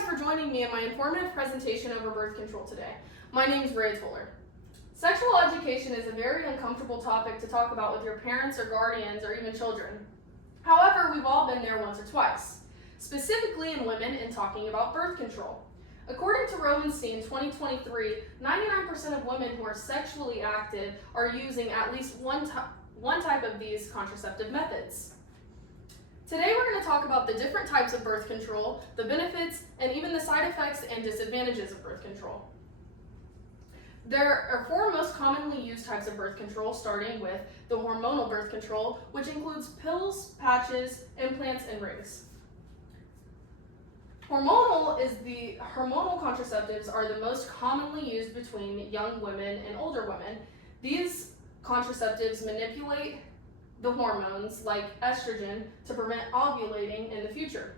guys for joining me in my informative presentation over birth control today. My name is Ray Toller. Sexual education is a very uncomfortable topic to talk about with your parents or guardians or even children. However, we've all been there once or twice, specifically in women in talking about birth control. According to Rovenstein 2023, 99% of women who are sexually active are using at least one type of these contraceptive methods. Today we're going to talk about the different types of birth control, the benefits, and even the side effects and disadvantages of birth control. There are four most commonly used types of birth control, starting with the hormonal birth control, which includes pills, patches, implants, and rings. Hormonal contraceptives are the most commonly used between young women and older women. These contraceptives manipulate the hormones like estrogen to prevent ovulating in the future.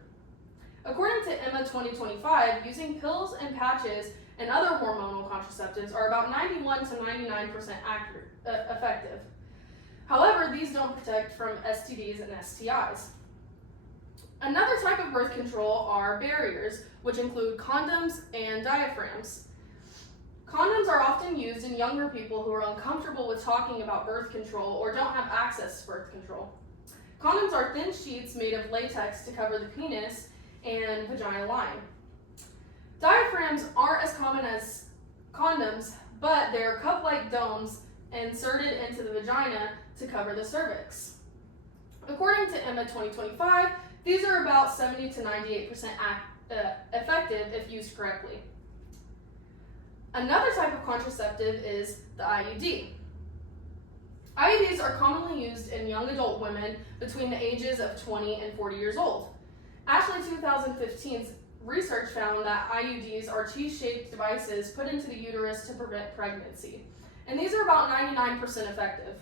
According to EMA 2025, using pills and patches and other hormonal contraceptives are about 91 to 99% effective. However, these don't protect from STDs and STIs. Another type of birth control are barriers, which include condoms and diaphragms. Condoms are often used in younger people who are uncomfortable with talking about birth control or don't have access to birth control. Condoms are thin sheets made of latex to cover the penis and vagina line. Diaphragms aren't as common as condoms, but they're cup-like domes inserted into the vagina to cover the cervix. According to EMA 2025, these are about 70 to 98% effective if used correctly. Another type of contraceptive is the IUD. IUDs are commonly used in young adult women between the ages of 20 and 40 years old. Ashley 2015's research found that IUDs are T-shaped devices put into the uterus to prevent pregnancy, and these are about 99% effective.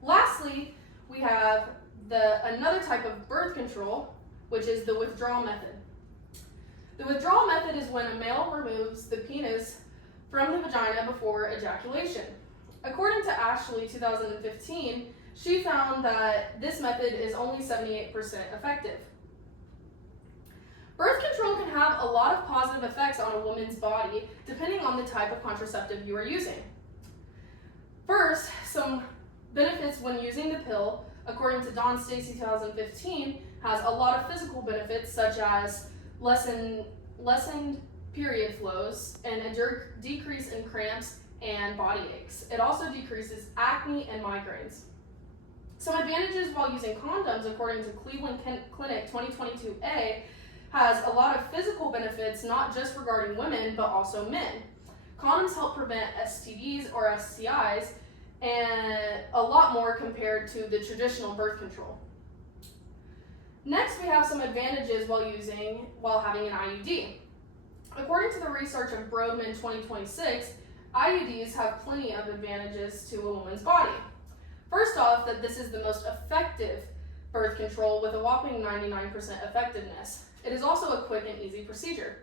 Lastly, we have another type of birth control, which is the withdrawal method. The withdrawal method is when a male removes the penis from the vagina before ejaculation. According to Ashley 2015, she found that this method is only 78% effective. Birth control can have a lot of positive effects on a woman's body depending on the type of contraceptive you are using. First, some benefits when using the pill, according to Dawn Stacy 2015, has a lot of physical benefits such as lessened period flows and a decrease in cramps and body aches. It also decreases acne and migraines. Some advantages while using condoms, according to Cleveland Clinic 2022A, has a lot of physical benefits not just regarding women but also men. Condoms help prevent STDs or STIs and a lot more compared to the traditional birth control. Next, we have some advantages while having an IUD. According to the research of Brodmann 2026, IUDs have plenty of advantages to a woman's body. First off, that this is the most effective birth control with a whopping 99% effectiveness. It is also a quick and easy procedure.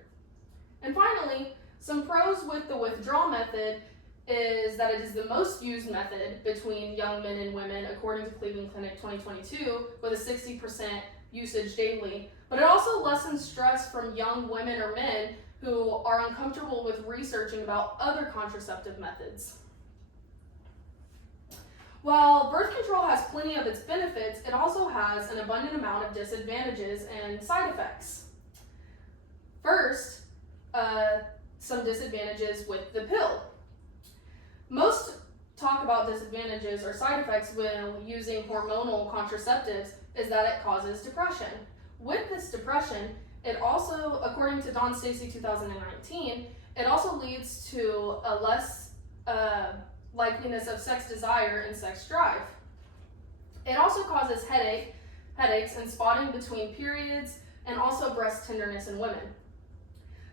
And finally, some pros with the withdrawal method is that it is the most used method between young men and women, according to Cleveland Clinic 2022, with a 60% usage daily. But it also lessens stress from young women or men who are uncomfortable with researching about other contraceptive methods. While birth control has plenty of its benefits, it also has an abundant amount of disadvantages and side effects. First, some disadvantages with the pill. Most talk about disadvantages or side effects when using hormonal contraceptives is that it causes depression. With this depression, it also, according to Dawn Stacy 2019, it also leads to a less likeliness of sex desire and sex drive. It also causes headaches and spotting between periods and also breast tenderness in women.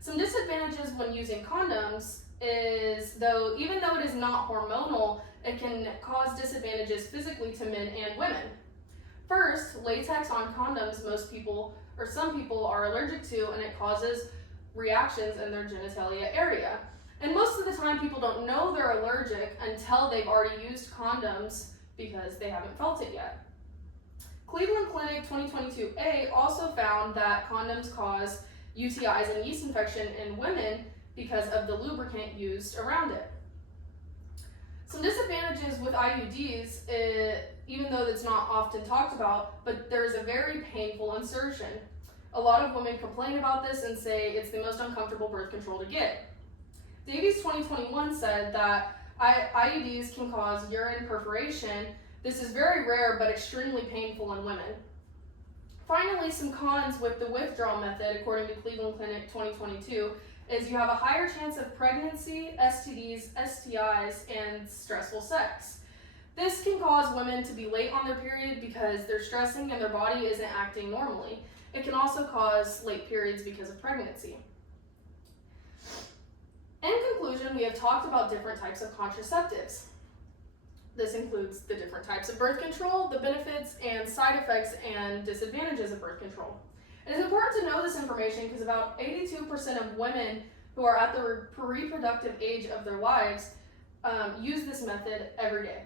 Some disadvantages when using condoms is, even though it is not hormonal, it can cause disadvantages physically to men and women. First, latex on condoms some people are allergic to, and it causes reactions in their genitalia area. And most of the time people don't know they're allergic until they've already used condoms because they haven't felt it yet. Cleveland Clinic 2022A also found that condoms cause UTIs and yeast infection in women because of the lubricant used around it. Some disadvantages with IUDs, even though it's not often talked about, but there's a very painful insertion. A lot of women complain about this and say it's the most uncomfortable birth control to get. Davies 2021 said that IUDs can cause urine perforation. This is very rare but extremely painful in women. Finally, some cons with the withdrawal method, according to Cleveland Clinic 2022, is you have a higher chance of pregnancy, STDs, STIs, and stressful sex. This can cause women to be late on their period because they're stressing and their body isn't acting normally. It can also cause late periods because of pregnancy. In conclusion, we have talked about different types of contraceptives. This includes the different types of birth control, the benefits and side effects and disadvantages of birth control. It is important to know this information because about 82% of women who are at the reproductive age of their lives use this method every day.